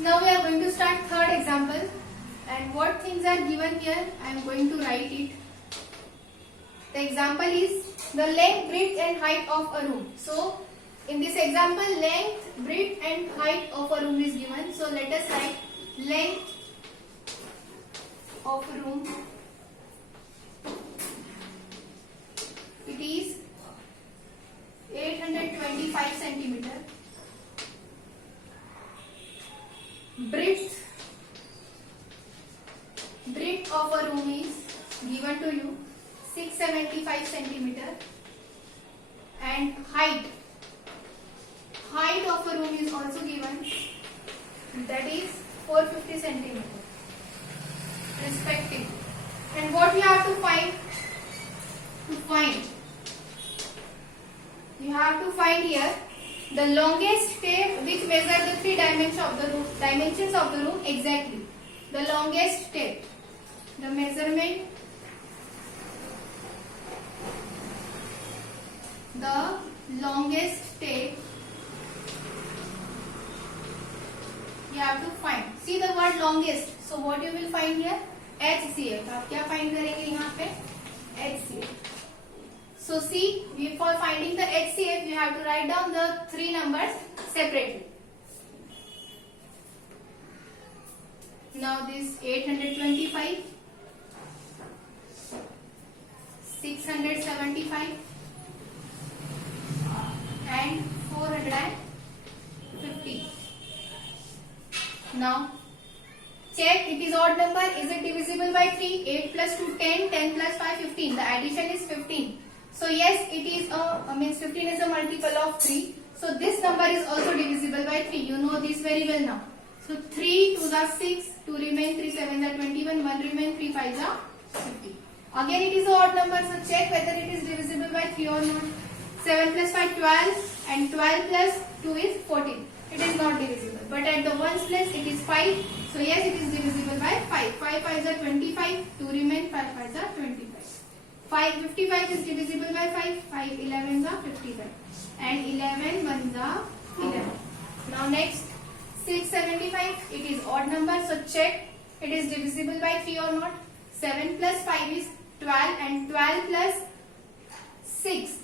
Now we are going to start third example, and what things are given here I am going to write it. The example is the length, breadth and height of a room. So in this example, length, breadth and height of a room is given. So let us write length of a room. It is 825 centimeter. Breadth of a room is given to you 675 centimeter, and height of a room is also given, that is 450 centimeter respectively. And what we have to find? You have to find here the longest tape which measures the three dimensions of the room exactly. The longest tape, the measurement, the longest tape you have to find. See the word longest. So what you will find here? HCF. आप क्या find करेंगे यहाँ पे? HCF. So see, for finding the HCF, you have to write down the three numbers separately. Now this 825, 675 and 450. Now check, it is odd number. Is it divisible by 3? 8 plus 2, 10, 10 plus 5, 15. The addition is 15. So yes, it is means 15 is a multiple of 3. So this number is also divisible by 3. You know this very well now. So 3 to the 6, 2 remain, 3 7 are 21, 1 remain, 3 5 are 50. Again it is an odd number, so check whether it is divisible by 3 or not. 7 plus 5 12 and 12 plus 2 is 14. It is not divisible, but at the ones place it is 5. So yes, it is divisible by 5. 5 5s are 25, 2 remain, 5 5s are 25. 55 is divisible by 5. 5 11s are 55 and 11 1s are 11. Now next 675, it is odd number, so check it is divisible by 3 or not. 7 plus 5 is 12 and 12 plus 6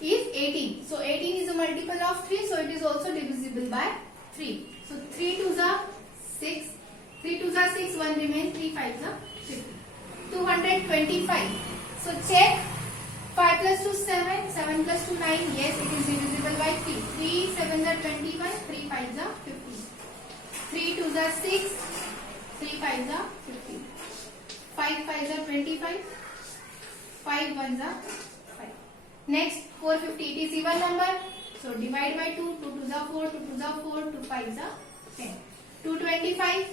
is 18. So 18 is a multiple of 3, so it is also divisible by 3. So 3 2s are 6, 3 2s are 6, 1 remain, 3 5s are 50. 225. So check 5 plus 2 7, 7 plus 2 9. Yes, it is divisible by 3. 3 7s are 21, 3 5s are 50. 3 2s are 6, 3 5s are 50. 5 5s are 25, 5 1s are 5. Next 450, it is even number. So divide by 2, 2 2s are 4, 2 2s are 4, 2 5s are 10. 225,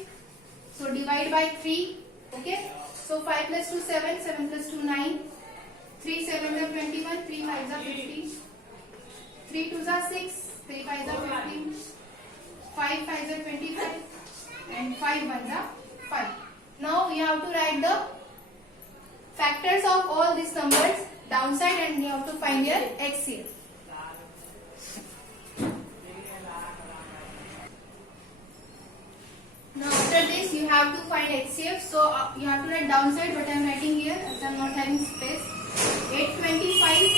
so divide by 3. Okay. So 5 plus 2 7, 7 plus 2 9, 3 7 are 21, 3 5s are 50, 3 2s are 6, 3 5s are 15, 5 5s are 25 and 5 1s are 5. Now you have to write the factors of all these numbers downside and you have to find your HCF. Now after this you have to find HCF. So you have to write downside, but I am writing here as I am not having space. 825,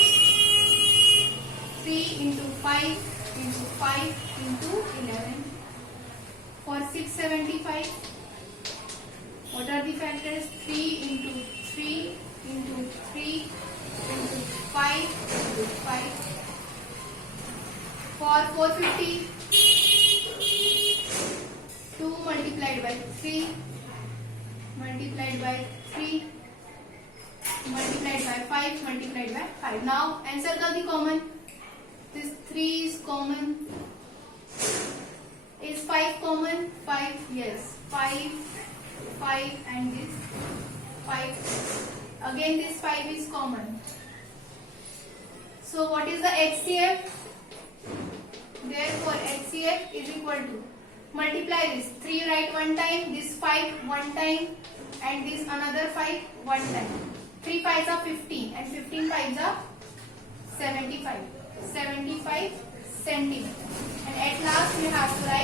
3 into 5 into 5 into 11. For 675, what are the factors? 3 into 3 into 3 into 5 into 5. For 450, 2 multiplied by 3 multiplied by 3 multiplied by 5 multiplied by 5. Now answer the common. This 3 is common. Is 5 common? 5, yes. 5 and this 5. Again this 5 is common. So what is the HCF? Therefore HCF is equal to, multiply this 3 write one time, this 5 one time and this another 5 one time. 3 5s are 15 and 15 5s are 75 centimeter. And at last you have to write